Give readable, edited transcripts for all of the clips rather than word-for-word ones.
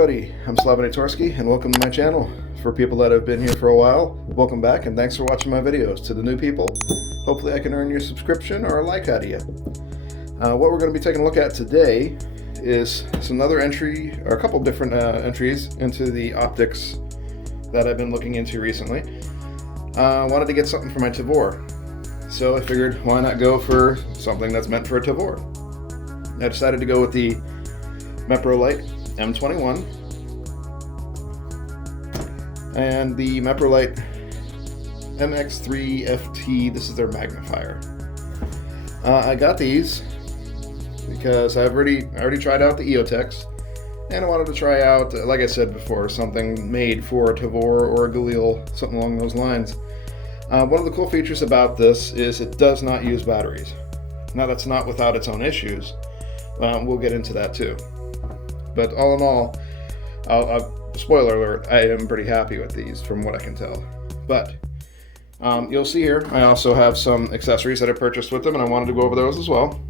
everybody, I'm Self-Illuminated and welcome to my channel. For people that have been here for a while, welcome back and thanks for watching my videos. To the new people, hopefully I can earn your subscription or a like out of you. What we're going to be taking a look at today is another entry, or a couple different entries into the optics that I've been looking into recently. I wanted to get something for my Tavor, so I figured why not go for something that's meant for a Tavor. I decided to go with the Meprolite M21 and the Meprolite MX3F. This is their Magnifier. I got these because I already tried out the EOTechs, and I wanted to try out, like I said before, something made for a Tavor or a Galil, something along those lines. One of the cool features about this is it does not use batteries. Now that's not without its own issues. We'll get into that too. But all in all, spoiler alert, I am pretty happy with these from what I can tell. But you'll see here, I also have some accessories that I purchased with them, and I wanted to go over those as well.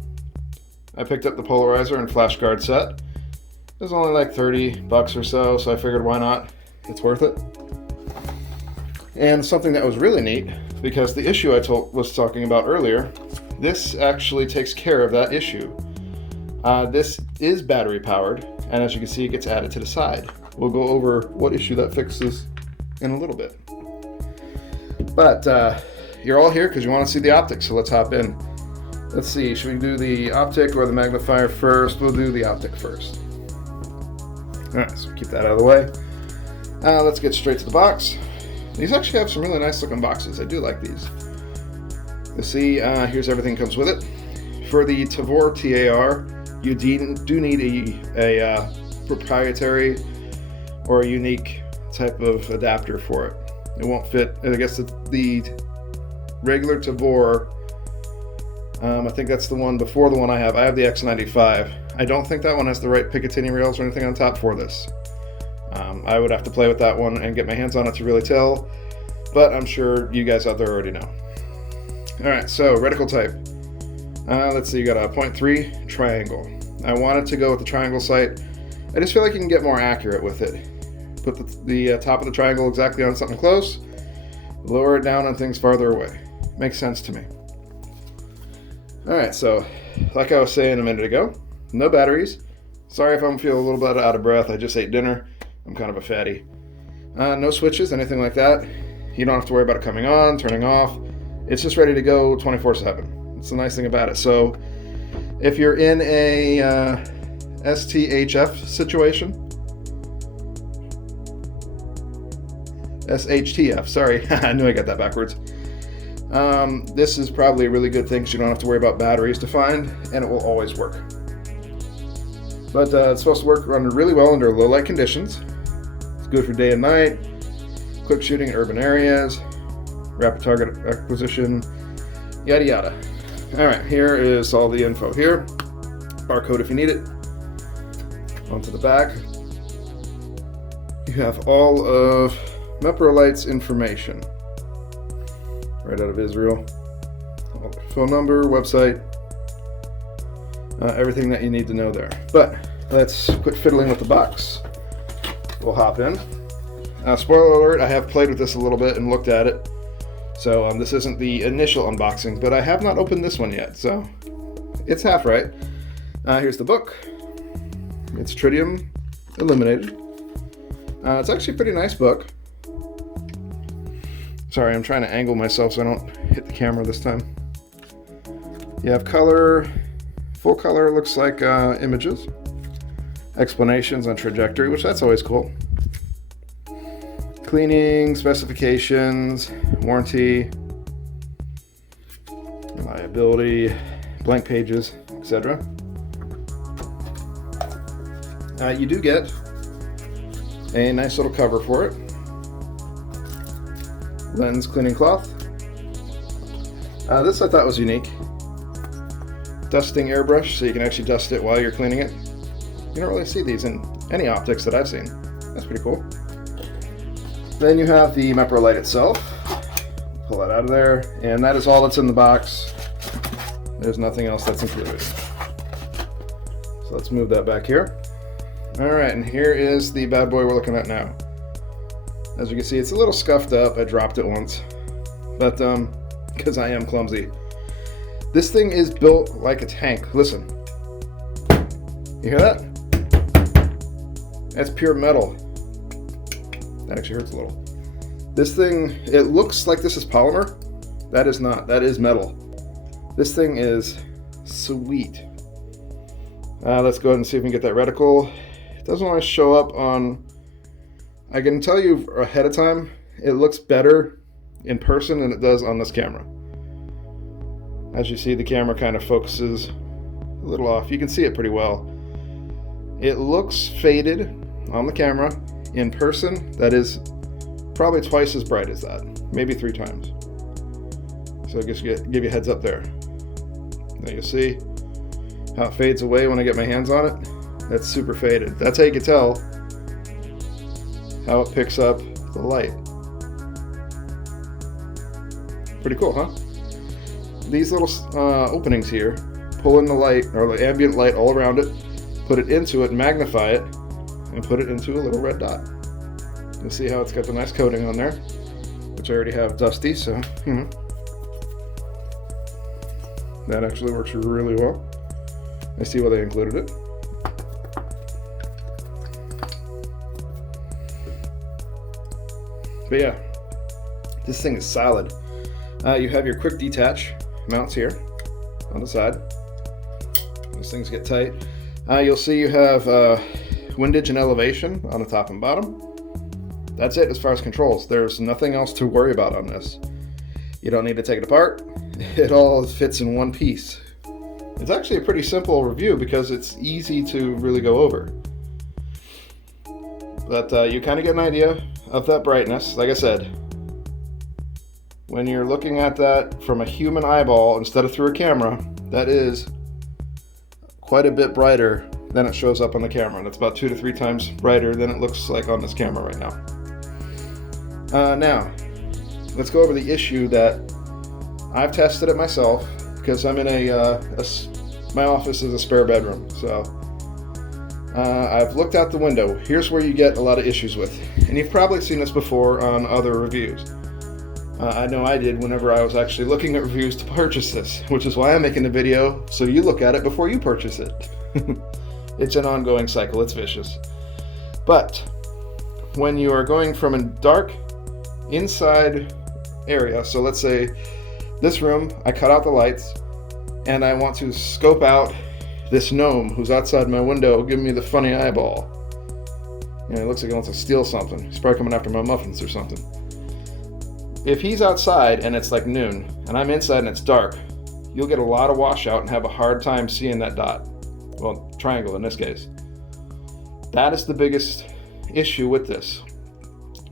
I picked up the Polarizer and flash guard set. It was only like 30 bucks or so, so I figured why not? It's worth it. And something that was really neat, because the issue I was talking about earlier, this actually takes care of that issue. This is battery powered, and as you can see, it gets added to the side. We'll go over what issue that fixes in a little bit. But you're all here because you want to see the optics, so let's hop in. Let's see, should we do the optic or the magnifier first? We'll do the optic first. Alright, so keep that out of the way. Let's get straight to the box. These actually have some really nice looking boxes. I do like these. You see, here's everything comes with it. For the Tavor TAR, you do need a proprietary or a unique type of adapter for it. It won't fit, I guess the regular Tavor, I think that's the one before the one I have. I have the X95. I don't think that one has the right Picatinny rails or anything on top for this. I would have to play with that one and get my hands on it to really tell, but I'm sure you guys out there already know. Alright, so reticle type. Let's see, you got a 0.3 triangle. I wanted to go with the triangle sight. I just feel like you can get more accurate with it. Put the top of the triangle exactly on something close, lower it down on things farther away. Makes sense to me. Alright, so like I was saying a minute ago, no batteries. Sorry if I'm feeling a little bit out of breath, I just ate dinner. I'm kind of a fatty. No switches, anything like that. You don't have to worry about it coming on, turning off. It's just ready to go 24/7. It's the nice thing about it. So if you're in a STHF situation, SHTF, sorry, I knew I got that backwards. This is probably a really good thing because you don't have to worry about batteries to find, and it will always work. But it's supposed to work really well under low light conditions. It's good for day and night, quick shooting in urban areas, rapid target acquisition, yada yada. Alright, here is all the info here. Barcode if you need it. Onto the back. You have all of Meprolite's information. Right out of Israel. Phone number, website, everything that you need to know there. But let's quit fiddling with the box. We'll hop in. Spoiler alert, I have played with this a little bit and looked at it. So this isn't the initial unboxing, but I have not opened this one yet, so it's half right. Here's the book. It's tritium illuminated. It's actually a pretty nice book. Sorry, I'm trying to angle myself so I don't hit the camera this time. You have color, full color, looks like images. Explanations on trajectory, which that's always cool. Cleaning, specifications, warranty, reliability, blank pages, etc. You do get a nice little cover for it. Lens cleaning cloth. This I thought was unique. Dusting airbrush, so you can actually dust it while you're cleaning it. You don't really see these in any optics that I've seen. That's pretty cool. Then you have the Meprolite itself. Pull that out of there, and that is all that's in the box. There's nothing else that's included. So let's move that back here. Alright, and here is the bad boy we're looking at now. As you can see, it's a little scuffed up. I dropped it once. But, because I am clumsy. This thing is built like a tank. Listen. You hear that? That's pure metal. That actually hurts a little. This thing, it looks like this is polymer. That is not. That is metal. This thing is sweet. Let's go ahead and see if we can get that reticle. It doesn't want to show up on... I can tell you ahead of time, it looks better in person than it does on this camera. As you see, the camera kind of focuses a little off. You can see it pretty well. It looks faded on the camera. In person, that is probably twice as bright as that. Maybe 3 times. So just give you a heads up there. Now you see how it fades away when I get my hands on it. That's super faded. That's how you can tell how it picks up the light. Pretty cool, huh? These little openings here pull in the light, or the ambient light all around it, put it into it, magnify it, and put it into a little red dot. You'll see how it's got the nice coating on there, which I already have dusty, so, you know. That actually works really well. I see why they included it. But yeah, this thing is solid. You have your quick detach mounts here on the side. Those things get tight. You'll see you have windage and elevation on the top and bottom. That's it as far as controls. There's nothing else to worry about on this. You don't need to take it apart. It all fits in one piece. It's actually a pretty simple review because it's easy to really go over. But you kind of get an idea of that brightness. Like I said, when you're looking at that from a human eyeball instead of through a camera, that is quite a bit brighter than it shows up on the camera. And it's about 2 to 3 times brighter than it looks like on this camera right now. Now, let's go over the issue that I've tested it myself because I'm in my office is a spare bedroom. So I've looked out the window. Here's where you get a lot of issues with. And you've probably seen this before on other reviews. I know I did whenever I was actually looking at reviews to purchase this, which is why I'm making the video so you look at it before you purchase it. It's an ongoing cycle. It's vicious. But when you are going from a dark inside area, so let's say this room, I cut out the lights and I want to scope out this gnome who's outside my window giving me the funny eyeball. You know, it looks like he wants to steal something. He's probably coming after my muffins or something. If he's outside and it's like noon and I'm inside and it's dark, you'll get a lot of washout and have a hard time seeing that dot. Well, triangle in this case. That is the biggest issue with this.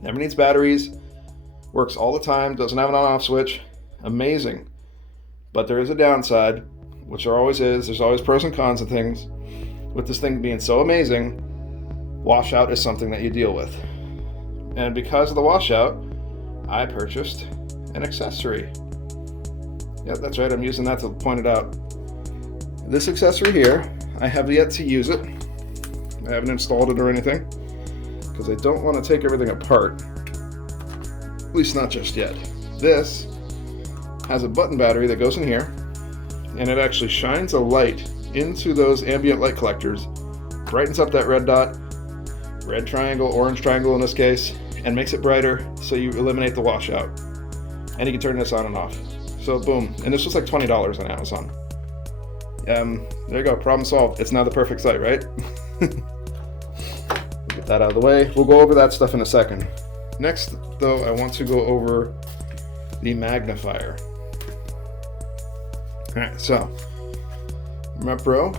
Never needs batteries, works all the time, doesn't have an on-off switch. Amazing. But there is a downside, which there always is. There's always pros and cons of things. With this thing being so amazing, washout is something that you deal with. And because of the washout, I purchased an accessory. Yep, that's right, I'm using that to point it out. This accessory here, I have yet to use it. I haven't installed it or anything, because I don't want to take everything apart. At least not just yet. This has a button battery that goes in here, and it actually shines a light into those ambient light collectors, brightens up that red dot, red triangle, orange triangle in this case, and makes it brighter so you eliminate the washout. And you can turn this on and off. So boom. And this was like $20 on Amazon. There you go, problem solved. It's now the perfect site, right? We'll get that out of the way. We'll go over that stuff in a second. Next, though, I want to go over the magnifier. Alright, so Mepro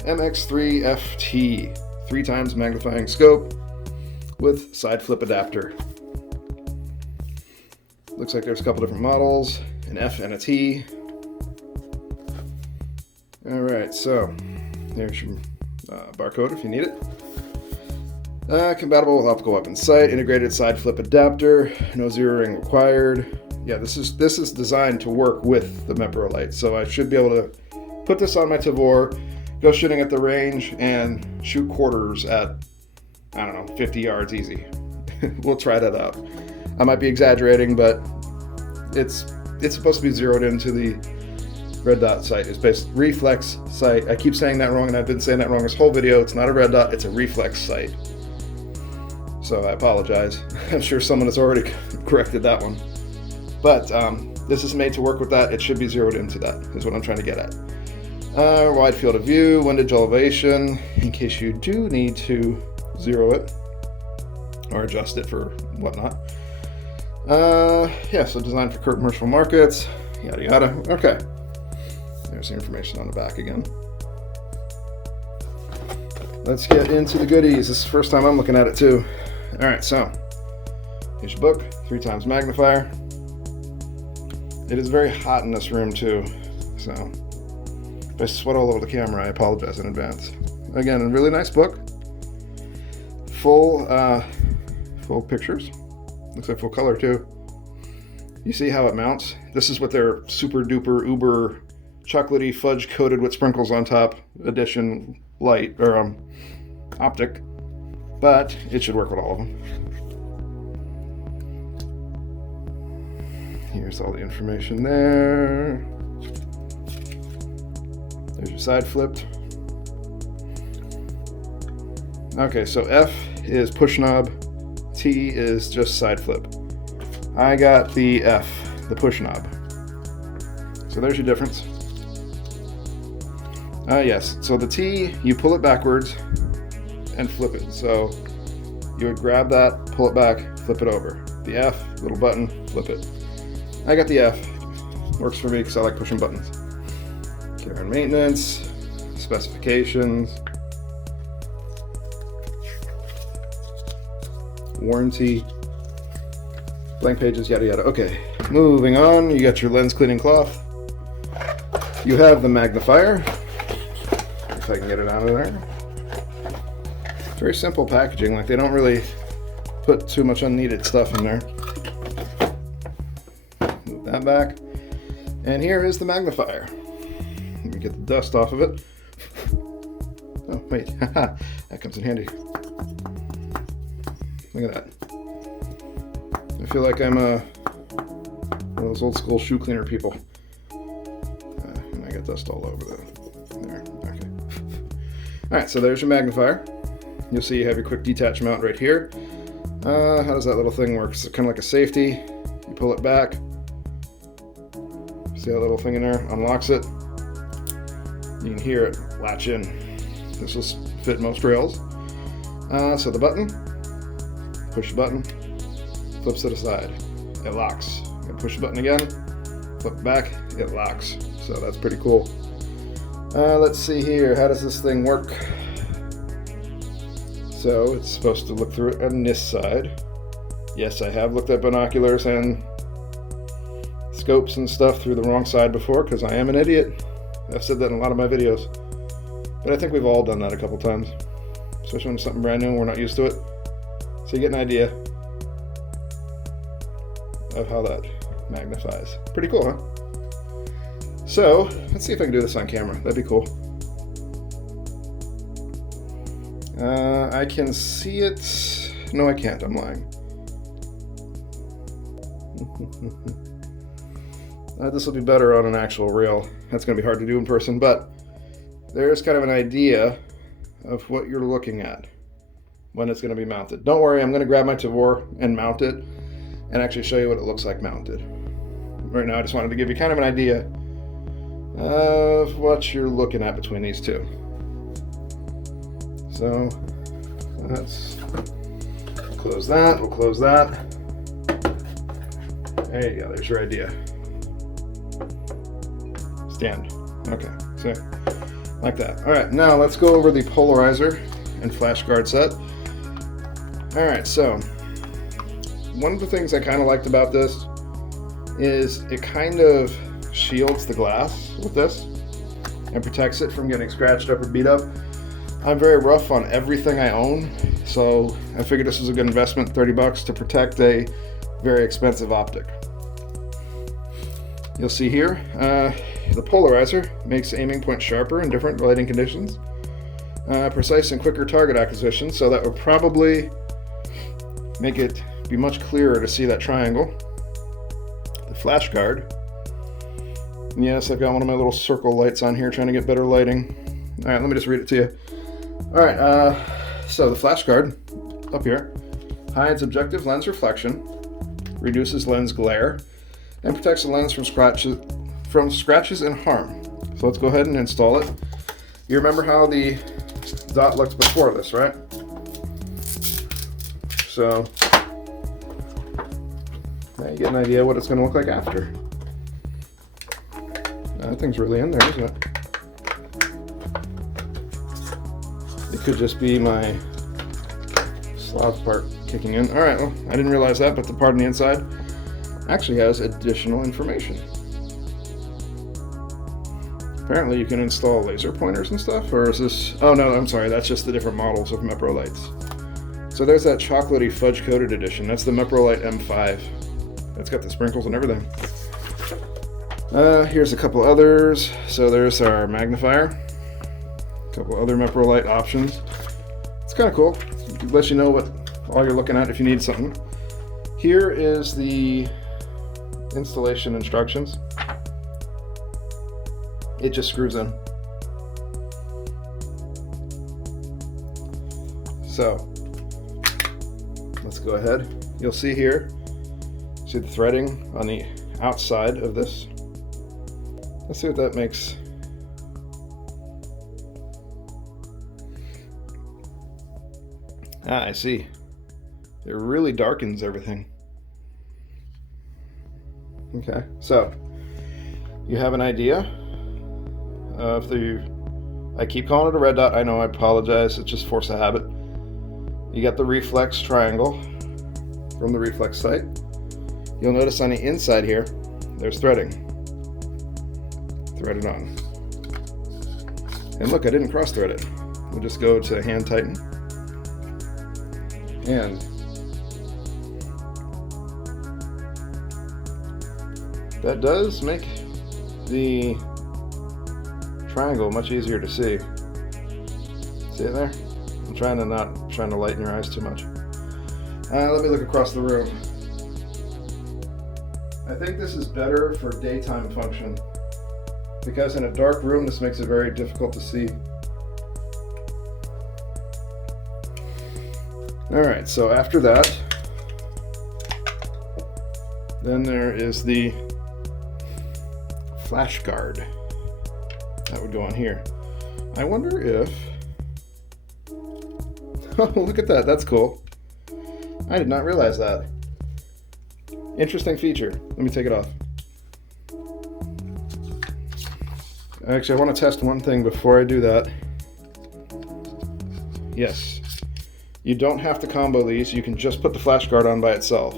MX3F 3 times magnifying scope with side flip adapter. Looks like there's a couple different models, an F and a T. Alright, so there's your barcode if you need it. Compatible with optical weapon sight, integrated side flip adapter, no zeroing required. Yeah, this is designed to work with the Meprolite, so I should be able to put this on my Tavor, go shooting at the range and shoot quarters at, I don't know, 50 yards easy. We'll try that out. I might be exaggerating, but it's supposed to be zeroed into the red dot sight. It's based reflex sight. I keep saying that wrong, and I've been saying that wrong this whole video. It's not a red dot, it's a reflex sight. So I apologize. I'm sure someone has already corrected that one. But this is made to work with that. It should be zeroed into that, is what I'm trying to get at. Wide field of view, windage elevation, in case you do need to zero it or adjust it for whatnot. Yeah, so designed for commercial markets, yada yada. Okay, there's the information on the back again. Let's get into the goodies. This is the first time I'm looking at it too. All right, so here's your book, 3x magnifier. It is very hot in this room too, so if I sweat all over the camera, I apologize in advance. Again, a really nice book. Full pictures. Looks like full color too. You see how it mounts? This is what their super duper uber chocolatey fudge coated with sprinkles on top edition light or optic, but it should work with all of them. Here's all the information there. There's your side flipped. Okay, so F is push knob, T is just side flip. I got the F, the push knob. So there's your difference. Yes, so the T, you pull it backwards and flip it. So you would grab that, pull it back, flip it over. The F, little button, flip it. I got the F. Works for me because I like pushing buttons. Care and maintenance, specifications, warranty, blank pages, yada yada. Okay, moving on. You got your lens cleaning cloth. You have the magnifier. If I can get it out of there. Very simple packaging. Like, they don't really put too much unneeded stuff in there. Move that back. And here is the magnifier. Let me get the dust off of it. Oh, wait. That comes in handy. Look at that. I feel like I'm one of those old school shoe cleaner people. And I got dust all over there. Okay. Alright, so there's your magnifier. You'll see you have your quick detach mount right here. How does that little thing work? It's kind of like a safety. You pull it back. See that little thing in there? Unlocks it. You can hear it latch in. This will fit most rails. So the button, push the button, flips to the side. It locks. You push the button again, flip back, it locks. So that's pretty cool. Let's see here. How does this thing work? So it's supposed to look through it on this side. Yes, I have looked at binoculars and scopes and stuff through the wrong side before because I am an idiot. I've said that in a lot of my videos. But I think we've all done that a couple times. Especially when it's something brand new and we're not used to it. So you get an idea of how that magnifies. Pretty cool, huh? So, let's see if I can do this on camera. That'd be cool. I can see it. No, I can't. I'm lying. This will be better on an actual reel. That's going to be hard to do in person, but there's kind of an idea of what you're looking at when it's going to be mounted. Don't worry, I'm going to grab my Tavor and mount it and actually show you what it looks like mounted. Right now, I just wanted to give you kind of an idea of what you're looking at between these two. So let's close that. We'll close that. There you go. There's your idea. Stand. Okay. So like that. All right. Now let's go over the polarizer and flash guard set. All right. So one of the things I kind of liked about this is it kind of shields the glass with this and protects it from getting scratched up or beat up. I'm very rough on everything I own, so I figured this was a good investment, $30 to protect a very expensive optic. You'll see here, the polarizer makes aiming point sharper in different lighting conditions. Precise and quicker target acquisition, so that would probably make it be much clearer to see that triangle. The flash guard. Yes, I've got one of my little circle lights on here trying to get better lighting. All right, let me just read it to you. All right, so the flash guard up here hides objective lens reflection, reduces lens glare, and protects the lens from scratches and harm. So let's go ahead and install it. You remember how the dot looked before this, right? So now you get an idea what it's going to look like after. That thing's really in there, isn't it? It could just be my slot part kicking in. All right, well, I didn't realize that, but the part on the inside actually has additional information. Apparently you can install laser pointers and stuff, or is this... Oh no, I'm sorry, that's just the different models of Mepro lights. So there's that chocolatey fudge-coated edition. That's the Meprolite M5. That's got the sprinkles and everything. Here's a couple others. So there's our Magnifier. A couple other Meprolite options. It's kind of cool. It lets you know what all you're looking at if you need something. Here is the installation instructions. It just screws in. So let's go ahead. You'll see here, see the threading on the outside of this. Let's see what that makes. I see. It really darkens everything. Okay, so you have an idea of the... I keep calling it a red dot. I know, I apologize. It's just force of habit. You got the reflex triangle from the reflex site. You'll notice on the inside here, there's threading. Threaded on. And look, I didn't cross thread it. We'll just go to hand tighten. And that does make the triangle much easier to see. See it there? I'm trying to not lighten your eyes too much. Let me look across the room. I think this is better for daytime function, because in a dark room this makes it very difficult to see. Alright, so after that, then there is the flash guard. That would go on here. I wonder if... Oh, look at that, that's cool. I did not realize that. Interesting feature. Let me take it off. Actually, I want to test one thing before I do that. Yes. You don't have to combo these, you can just put the flash guard on by itself.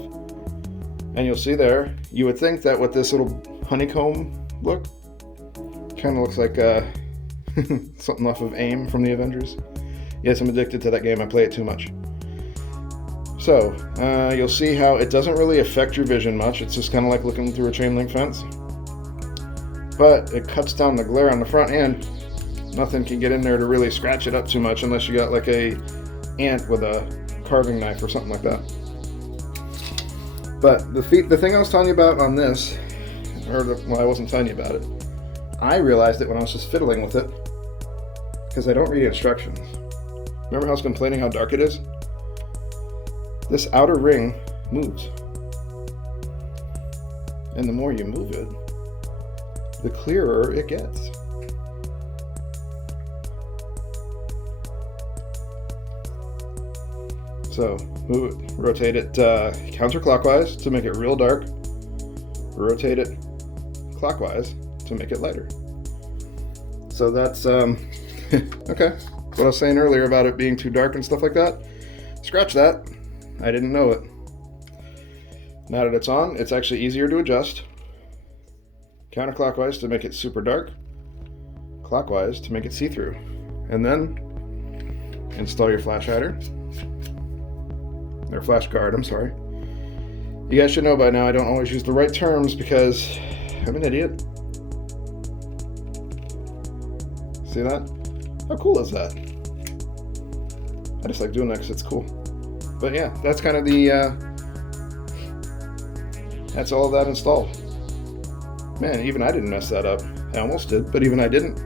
And you'll see there, you would think that with this little honeycomb look, kind of looks like something off of AIM from the Avengers. Yes, I'm addicted to that game, I play it too much. So, you'll see how it doesn't really affect your vision much, it's just kind of like looking through a chain link fence. But it cuts down the glare on the front end. Nothing can get in there to really scratch it up too much unless you got like a ant with a carving knife or something like that. But the thing I was telling you about on this, well, I wasn't telling you about it. I realized it when I was just fiddling with it, because I don't read instructions. Remember how I was complaining how dark it is? This outer ring moves. And the more you move it, the clearer it gets. So, move it, rotate it counterclockwise to make it real dark. Rotate it clockwise to make it lighter. So that's, okay. What I was saying earlier about it being too dark and stuff like that, scratch that. I didn't know it. Now that it's on, it's actually easier to adjust. Counterclockwise to make it super dark. Clockwise to make it see-through. And then install your flash hider. Or flash guard, I'm sorry. You guys should know by now I don't always use the right terms because I'm an idiot. See that? How cool is that? I just like doing that because it's cool. But yeah, that's kind of the, that's all of that installed. Man, even I didn't mess that up. I almost did, but even I didn't.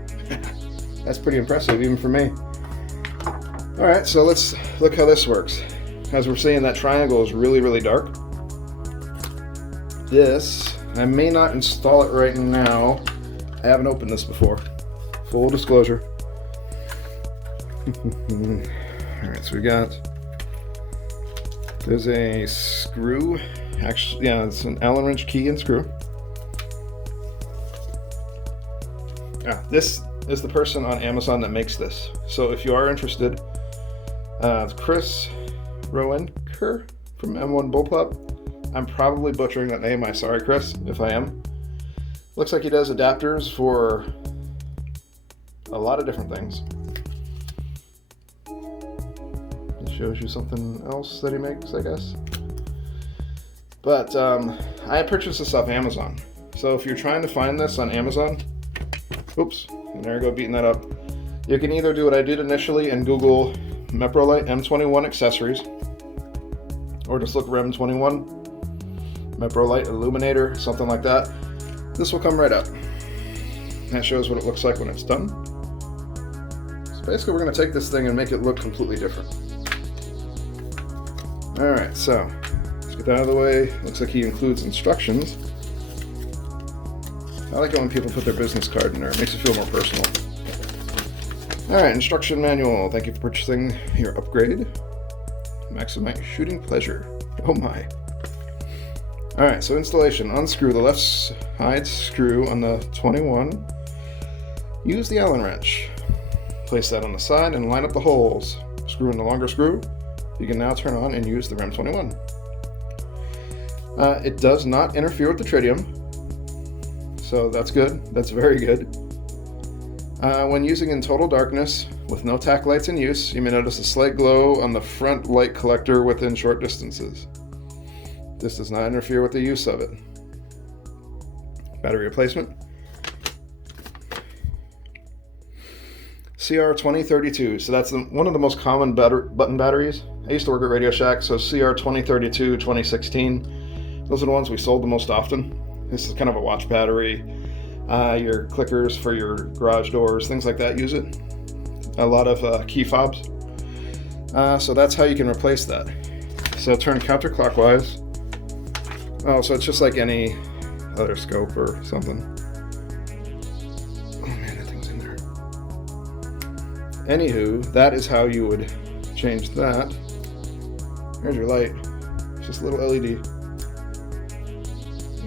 That's pretty impressive, even for me. All right, so let's look how this works. As we're seeing, that triangle is really, really dark. This, I may not install it right now. I haven't opened this before. Full disclosure. All right, so we got, there's a screw. Actually, yeah, it's an Allen wrench key and screw. This is the person on Amazon that makes this. So if you are interested, it's Chris Rowenker from M1 Bullpup. I'm probably butchering that name. I'm sorry, Chris, if I am. Looks like he does adapters for a lot of different things. It shows you something else that he makes, I guess. But I purchased this off Amazon. So if you're trying to find this on Amazon, oops, there I go beating that up. You can either do what I did initially and Google Meprolite M21 accessories, or just look for M21, Meprolite Illuminator, something like that. This will come right up. That shows what it looks like when it's done. So basically we're going to take this thing and make it look completely different. Alright, so let's get that out of the way. Looks like he includes instructions. I like it when people put their business card in there. It makes it feel more personal. Alright, instruction manual. Thank you for purchasing your upgrade. Maximize shooting pleasure. Oh my. Alright, so installation. Unscrew the left side screw on the 21. Use the Allen wrench. Place that on the side and line up the holes. Screw in the longer screw. You can now turn on and use the M21. It does not interfere with the tritium. So that's good. That's very good. When using in total darkness with no tack lights in use, you may notice a slight glow on the front light collector within short distances. This does not interfere with the use of it. Battery replacement. CR2032. So that's one of the most common button batteries. I used to work at Radio Shack, so CR2032, 2016. Those are the ones we sold the most often. This is kind of a watch battery. Your clickers for your garage doors, things like that use it. A lot of key fobs. So that's how you can replace that. So turn counterclockwise. Oh, so it's just like any other scope or something. Oh man, that thing's in there. Anywho, that is how you would change that. There's your light. It's just a little LED.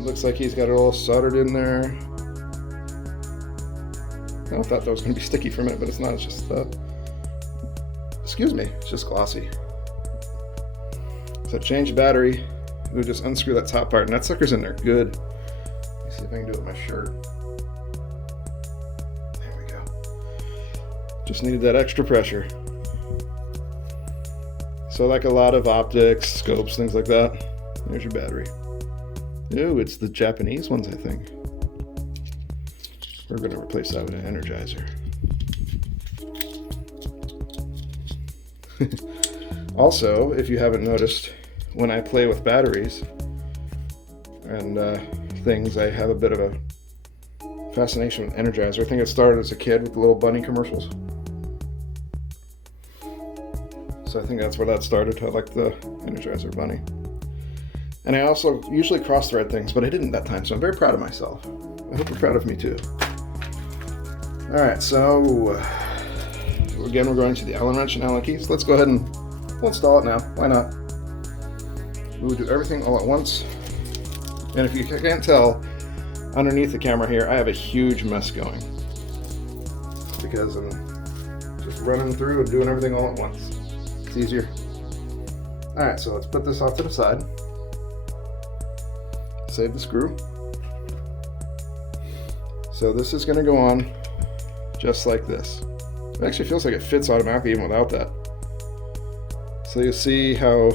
Looks like he's got it all soldered in there. I thought that was going to be sticky for a minute, but it's not. It's just, excuse me, it's just glossy. So change the battery. We'll just unscrew that top part, and that sucker's in there. Good. Let me see if I can do it with my shirt. There we go. Just needed that extra pressure. So like a lot of optics, scopes, things like that. There's your battery. Ooh, it's the Japanese ones, I think. We're going to replace that with an energizer. Also, if you haven't noticed, when I play with batteries and things, I have a bit of a fascination with energizer. I think it started as a kid with the little bunny commercials. So I think that's where that started. I like the energizer bunny. And I also usually cross-thread things, but I didn't that time, so I'm very proud of myself. I hope you're proud of me too. Alright, so again, we're going to the Allen wrench and Allen keys. Let's go ahead and we'll install it now. Why not? We'll do everything all at once. And if you can't tell, underneath the camera here, I have a huge mess going. Because I'm just running through and doing everything all at once. It's easier. Alright, so let's put this off to the side. Save the screw. So this is going to go on just like this. It actually feels like it fits automatically even without that. So you see how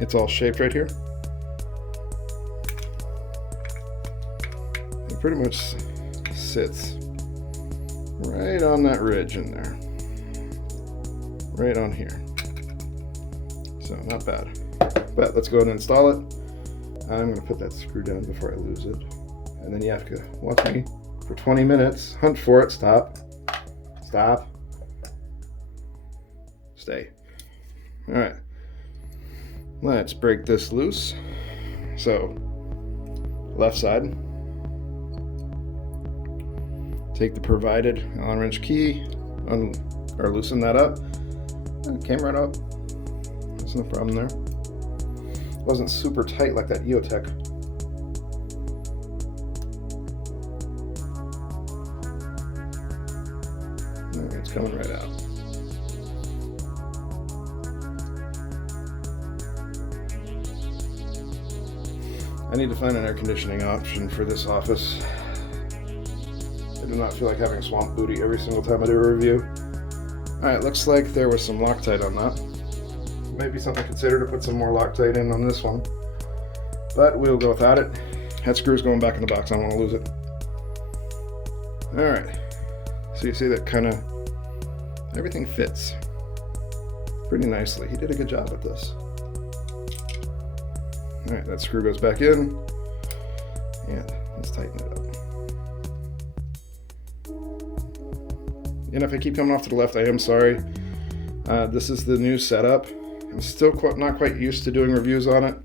it's all shaped right here. pretty much sits right on that ridge in there. Right on here. So not bad. But let's go ahead and install it. I'm going to put that screw down before I lose it. And then you have to watch me for 20 minutes. Hunt for it. Stop. Stop. Stay. Alright. Let's break this loose. So, left side. Take the provided Allen wrench key, or loosen that up. It came right up. There's no problem there. It wasn't super tight like that EOTech. It's coming right out. I need to find an air conditioning option for this office. I do not feel like having a swamp booty every single time I do a review. Alright, looks like there was some Loctite on that. Maybe something to consider to put some more Loctite in on this one. But we'll go without it. That screw's going back in the box, I don't want to lose it. Alright, so you see that kind of, everything fits pretty nicely. He did a good job with this. Alright, that screw goes back in, and let's tighten it up. And if I keep coming off to the left, I am sorry. This is the new setup. I'm still not quite used to doing reviews on it,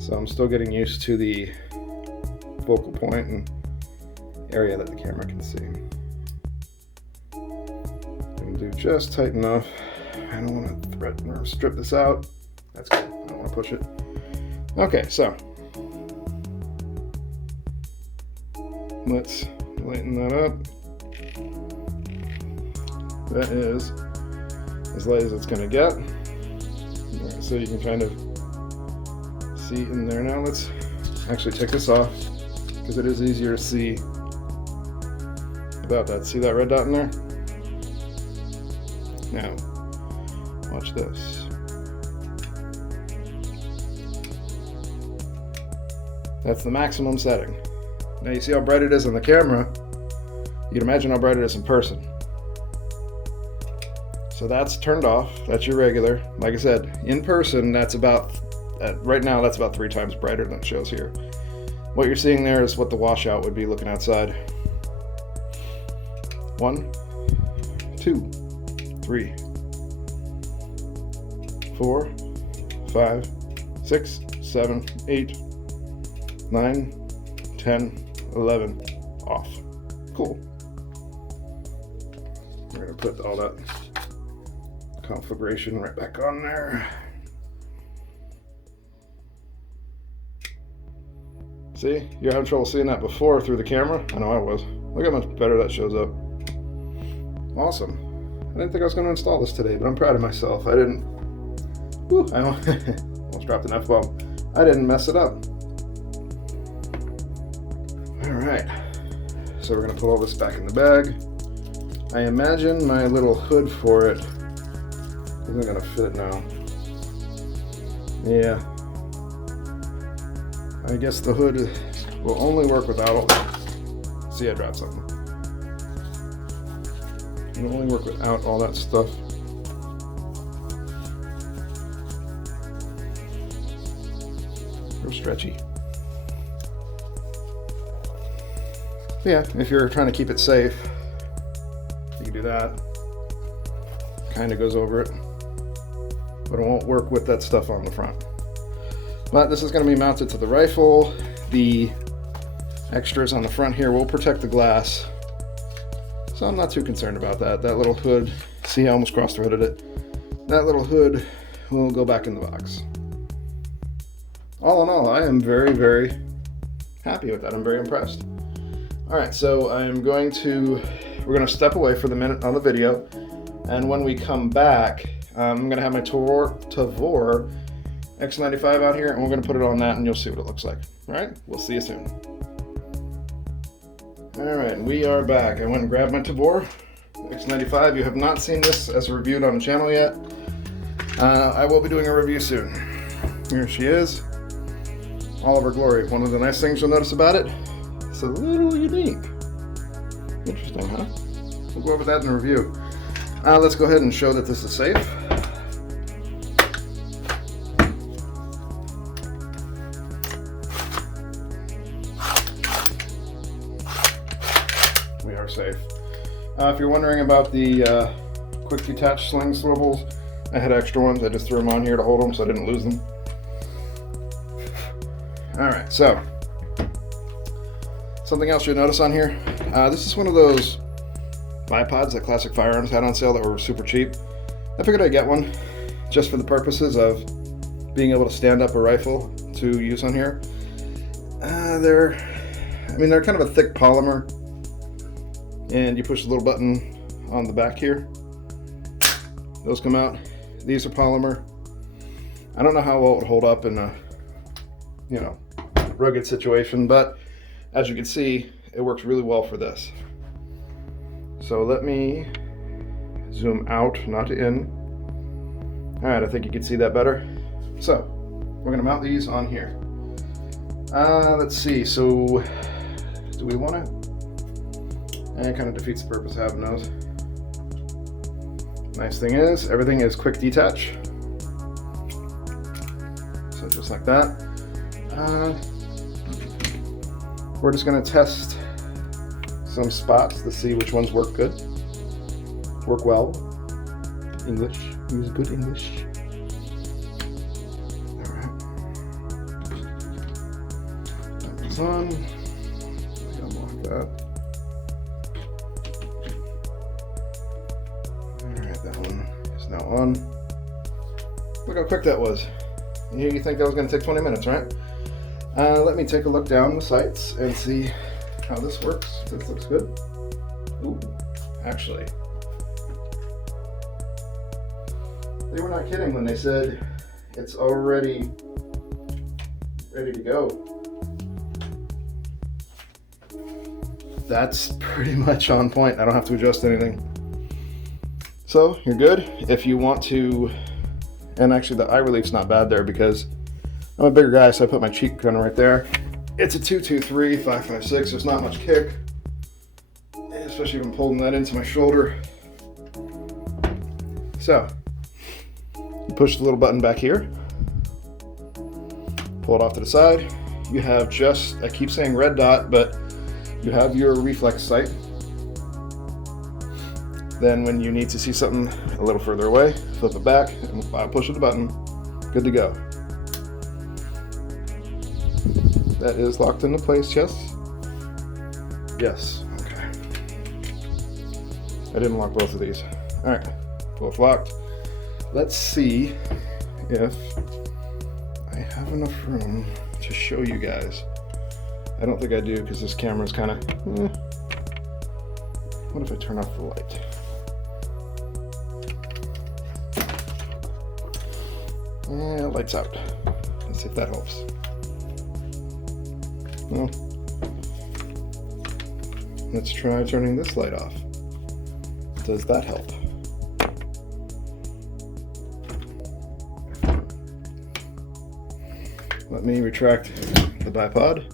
so I'm still getting used to the focal point and area that the camera can see. I can do just tight enough. I don't want to threaten or strip this out. That's good. I don't want to push it. Okay, so let's lighten that up. That is as light as it's going to get. All right, so you can kind of see in there now. Let's actually take this off because it is easier to see about that. See that red dot in there? Now, watch this. That's the maximum setting. Now you see how bright it is on the camera. You can imagine how bright it is in person. So that's turned off. That's your regular. Like I said, in person, that's about, right now, that's about 3 times brighter than it shows here. What you're seeing there is what the washout would be looking outside. 1, 2, 3, 4, 5, 6, 7, 8, 9, 10, 11, off. Cool. We're going to put all that conflagration right back on there. See? You're having trouble seeing that before through the camera? I know I was. Look how much better that shows up. Awesome. I didn't think I was going to install this today, but I'm proud of myself. I didn't... Whew, I almost dropped an F-bomb. I didn't mess it up. Alright. So we're going to put all this back in the bag. I imagine my little hood for it isn't going to fit now. Yeah. I guess the hood will only work without all that. See, I dropped something. It'll only work without all that stuff. Real stretchy. Yeah, if you're trying to keep it safe, you can do that. Kind of goes over it. But it won't work with that stuff on the front. But this is going to be mounted to the rifle. The extras on the front here will protect the glass, so I'm not too concerned about that. That little hood, see, I almost cross-threaded it. That little hood will go back in the box. All in all, I am very, very happy with that. I'm very impressed. All right, so we're going to step away for the minute on the video, and when we come back, I'm going to have my Tavor X95 out here, and we're going to put it on that, and you'll see what it looks like. All right, we'll see you soon. All right, we are back. I went and grabbed my Tavor X95. You have not seen this as reviewed on the channel yet. I will be doing a review soon. Here she is, all of her glory. One of the nice things you'll notice about it, It's a little unique. Interesting, huh? We'll go over that in a review. Let's go ahead and show that this is safe. We are safe. If you're wondering about the quick detach sling swivels, I had extra ones. I just threw them on here to hold them so I didn't lose them. Alright, so something else you'll notice on here. This is one of those bipods that Classic Firearms had on sale that were super cheap. I figured I'd get one just for the purposes of being able to stand up a rifle to use on here. They're kind of a thick polymer, and you push the little button on the back here. Those come out. These are polymer. I don't know how well it would hold up in a, rugged situation, but as you can see, it works really well for this. So let me zoom out, not in. All right, I think you can see that better. So we're gonna mount these on here. Let's see, so do we want to? And it kind of defeats the purpose of having those. Nice thing is, everything is quick detach. So just like that. We're just going to test some spots to see which ones work good. Work well. English. Use good English. Alright. That one's on. Unlock that. Alright, that one is now on. Look how quick that was. You think that was going to take 20 minutes, right? Let me take a look down the sights and see how this works. This looks good. Ooh, actually, they were not kidding when they said it's already ready to go. That's pretty much on point. I don't have to adjust anything. So you're good. If you want to, and actually the eye relief's not bad there because I'm a bigger guy, so I put my cheek gun right there. It's a 223 5.56. There's not much kick, especially if I'm pulling that into my shoulder. So you push the little button back here, pull it off to the side. You have just, I keep saying red dot, but you have your reflex sight. Then when you need to see something a little further away, flip it back and push the button. Good to go. That is locked into place, yes? Yes, okay. I didn't lock both of these. All right, both locked. Let's see if I have enough room to show you guys. I don't think I do because this camera's kind of, What if I turn off the light? Yeah, lights out. Let's see if that helps. Well, let's try turning this light off. Does that help? Let me retract the bipod.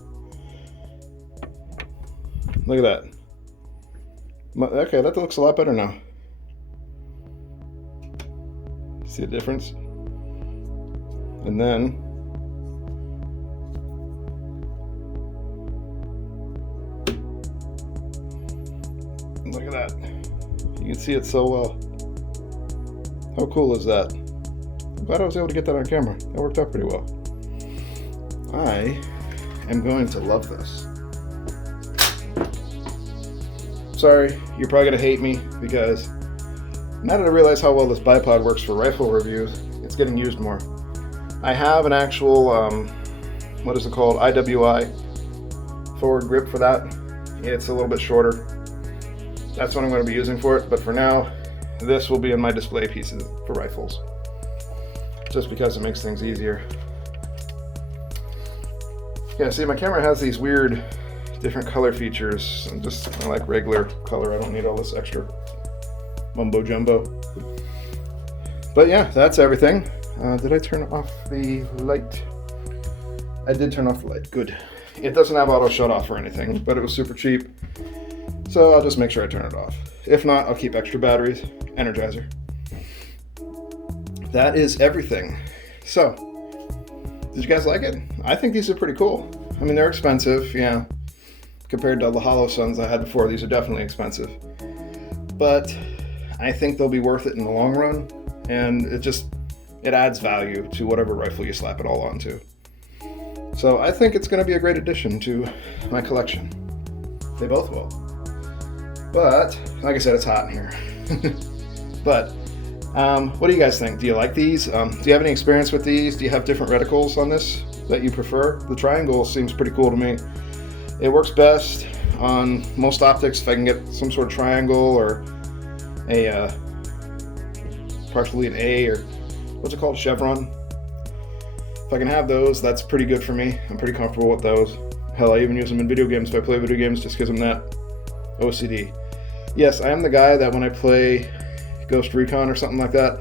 Look at that. Okay, that looks a lot better now. See the difference? And then look at that. You can see it so well. How cool is that? I'm glad I was able to get that on camera. That worked out pretty well. I am going to love this. Sorry, you're probably going to hate me because now that I realize how well this bipod works for rifle reviews, it's getting used more. I have an actual, what is it called? IWI forward grip for that. It's a little bit shorter. That's what I'm going to be using for it, but for now, this will be in my display pieces for rifles, just because it makes things easier. Yeah, see, my camera has these weird different color features. I like regular color. I don't need all this extra mumbo jumbo. But yeah, that's everything. Did I turn off the light? I did turn off the light. Good. It doesn't have auto shut off or anything, but it was super cheap. So I'll just make sure I turn it off. If not, I'll keep extra batteries, Energizer. That is everything. So, did you guys like it? I think these are pretty cool. I mean, they're expensive, yeah. Compared to the Hollow Suns I had before, these are definitely expensive. But I think they'll be worth it in the long run, and it adds value to whatever rifle you slap it all onto. So I think it's going to be a great addition to my collection. They both will. But, like I said, it's hot in here. But, what do you guys think? Do you like these? Do you have any experience with these? Do you have different reticles on this that you prefer? The triangle seems pretty cool to me. It works best on most optics if I can get some sort of triangle or partially an A, or what's it called, chevron. If I can have those, that's pretty good for me. I'm pretty comfortable with those. Hell, I even use them in video games if I play video games, just because I'm that OCD. Yes, I am the guy that when I play Ghost Recon or something like that,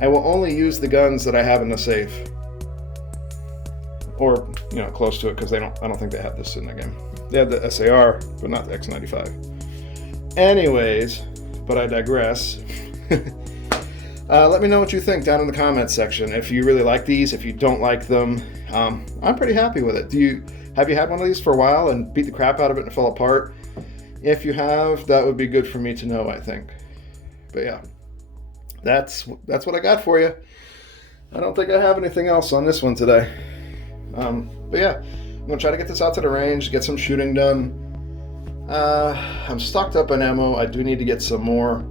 I will only use the guns that I have in the safe, or close to it, because I don't think they have this in the game. They have the SAR, but not the X95. Anyways, but I digress. Let me know what you think down in the comments section. If you really like these, if you don't like them, I'm pretty happy with it. Have you had one of these for a while and beat the crap out of it and it fell apart? If you have, that would be good for me to know, I think. But yeah, that's what I got for you. I don't think I have anything else on this one today. But yeah, I'm gonna try to get this out to the range, get some shooting done. I'm stocked up on ammo. I do need to get some more.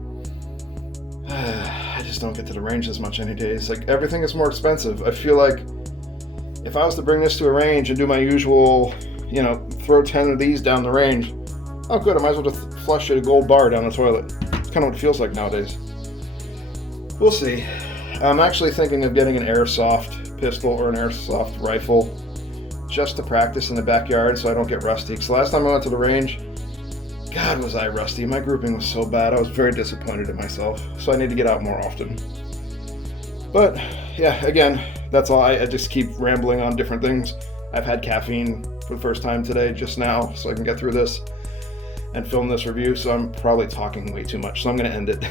I just don't get to the range as much any days. Like, everything is more expensive. I feel like if I was to bring this to a range and do my usual, throw 10 of these down the range, oh good, I might as well just flush a gold bar down the toilet. It's kind of what it feels like nowadays. We'll see. I'm actually thinking of getting an airsoft pistol or an airsoft rifle just to practice in the backyard so I don't get rusty. Because last time I went to the range, God, was I rusty. My grouping was so bad. I was very disappointed in myself. So I need to get out more often. But yeah, again, that's all. I just keep rambling on different things. I've had caffeine for the first time today, just now, so I can get through this and film this review. So I'm probably talking way too much. So I'm going to end it.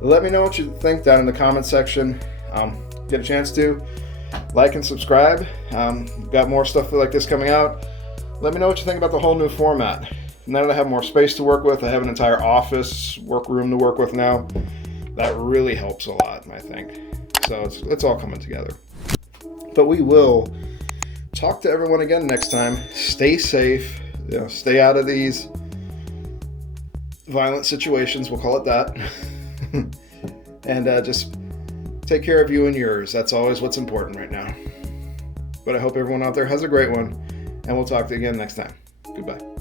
Let me know what you think down in the comment section. Get a chance to like and subscribe. Got more stuff like this coming out. Let me know what you think about the whole new format. Now that I have more space to work with, I have an entire office, workroom to work with now. That really helps a lot, I think. So it's all coming together. But we will talk to everyone again next time. Stay safe. Stay out of these violent situations, we'll call it that. And just take care of you and yours. That's always what's important right now. But I hope everyone out there has a great one. And we'll talk to you again next time. Goodbye.